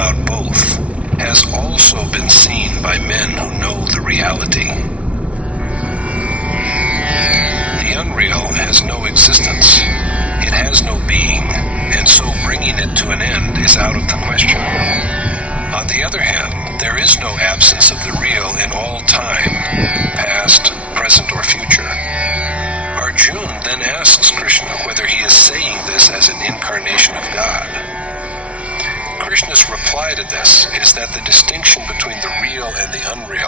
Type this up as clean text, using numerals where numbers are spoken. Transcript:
about both has also been seen by men who know the reality. The unreal has no existence. It has no being, and so bringing it to an end is out of the question. On the other hand, there is no absence of the real in all time, past, present, or future. Arjuna then asks Krishna whether he is saying this as an incarnation of God. Krishna's reply to this is that the distinction between the real and the unreal